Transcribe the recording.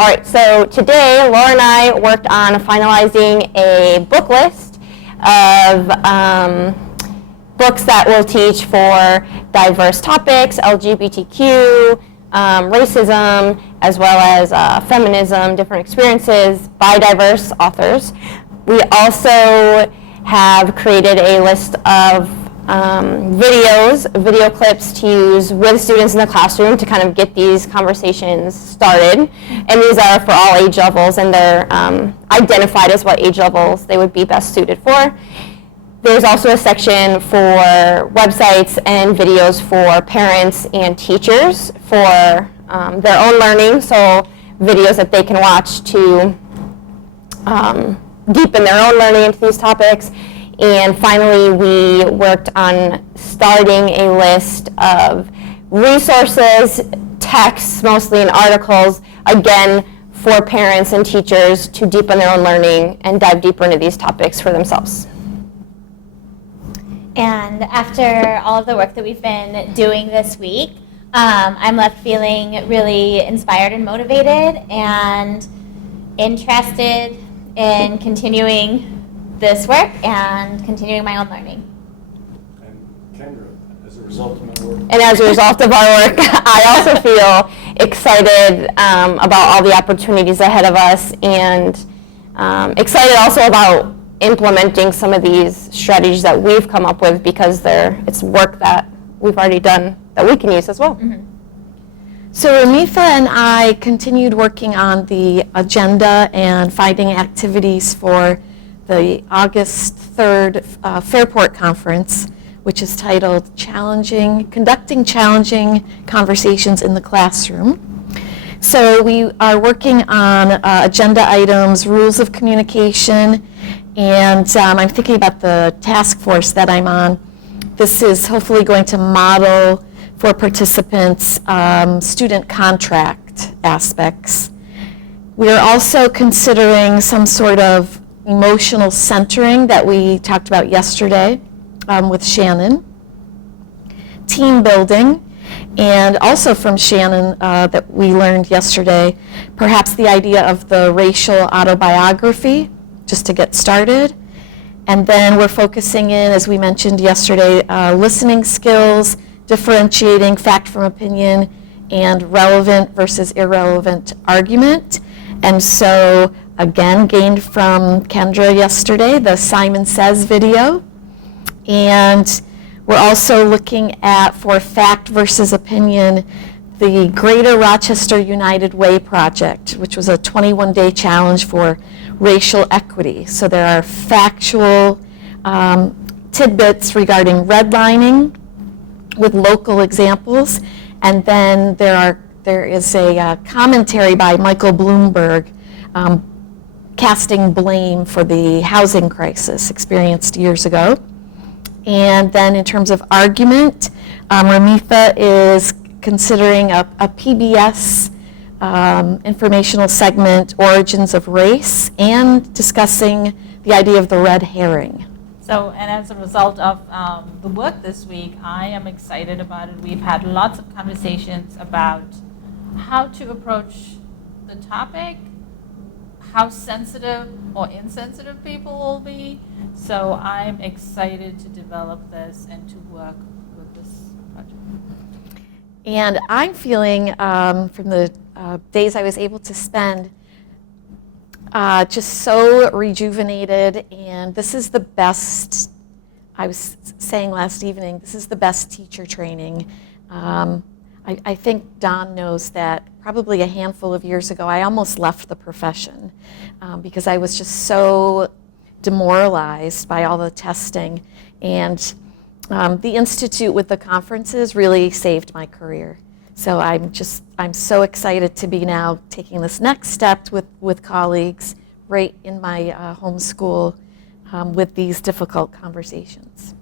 All right, so today Laura and I worked on finalizing a book list of books that will teach for diverse topics, LGBTQ, racism, as well as feminism, different experiences by diverse authors. We also have created a list of video clips to use with students in the classroom to kind of get these conversations started. And these are for all age levels, and they're identified as what age levels they would be best suited for. There's also a section for websites and videos for parents and teachers for their own learning, so videos that they can watch to deepen their own learning into these topics. And finally, we worked on starting a list of resources, texts, mostly in articles, again, for parents and teachers to deepen their own learning and dive deeper into these topics for themselves. And after all of the work that we've been doing this week, I'm left feeling really inspired and motivated and interested in continuing this work and continuing my own learning. And Kendra, as a result of my work. And as a result of our work, I also feel excited about all the opportunities ahead of us, and excited also about implementing some of these strategies that we've come up with, because it's work that we've already done that we can use as well. Mm-hmm. So Ramitha and I continued working on the agenda and finding activities for the August 3rd Fairport Conference, which is titled Conducting Challenging Conversations in the Classroom. So we are working on agenda items, rules of communication, and I'm thinking about the task force that I'm on. This is hopefully going to model for participants student contract aspects. We are also considering some sort of emotional centering that we talked about yesterday with Shannon, team building, and also from Shannon that we learned yesterday, perhaps the idea of the racial autobiography, just to get started. And then we're focusing in, as we mentioned yesterday, listening skills, differentiating fact from opinion, and relevant versus irrelevant argument. And so, again, gained from Kendra yesterday, the Simon Says video. And we're also looking at, for fact versus opinion, the Greater Rochester United Way project, which was a 21-day challenge for racial equity. So there are factual tidbits regarding redlining with local examples, and then there is a commentary by Michael Bloomberg casting blame for the housing crisis experienced years ago. And then in terms of argument, Ramitha is considering a PBS informational segment, Origins of Race, and discussing the idea of the red herring. So, and as a result of the work this week, I am excited about it. We've had lots of conversations about how to approach the topic, how sensitive or insensitive people will be. So I'm excited to develop this and to work with this project. And I'm feeling, from the days I was able to spend, just so rejuvenated, and this is the best, I was saying last evening, this is the best teacher training. I think Don knows that probably a handful of years ago, I almost left the profession because I was just so demoralized by all the testing. And the Institute with the conferences really saved my career. So I'm so excited to be now taking this next step with colleagues right in my home school with these difficult conversations.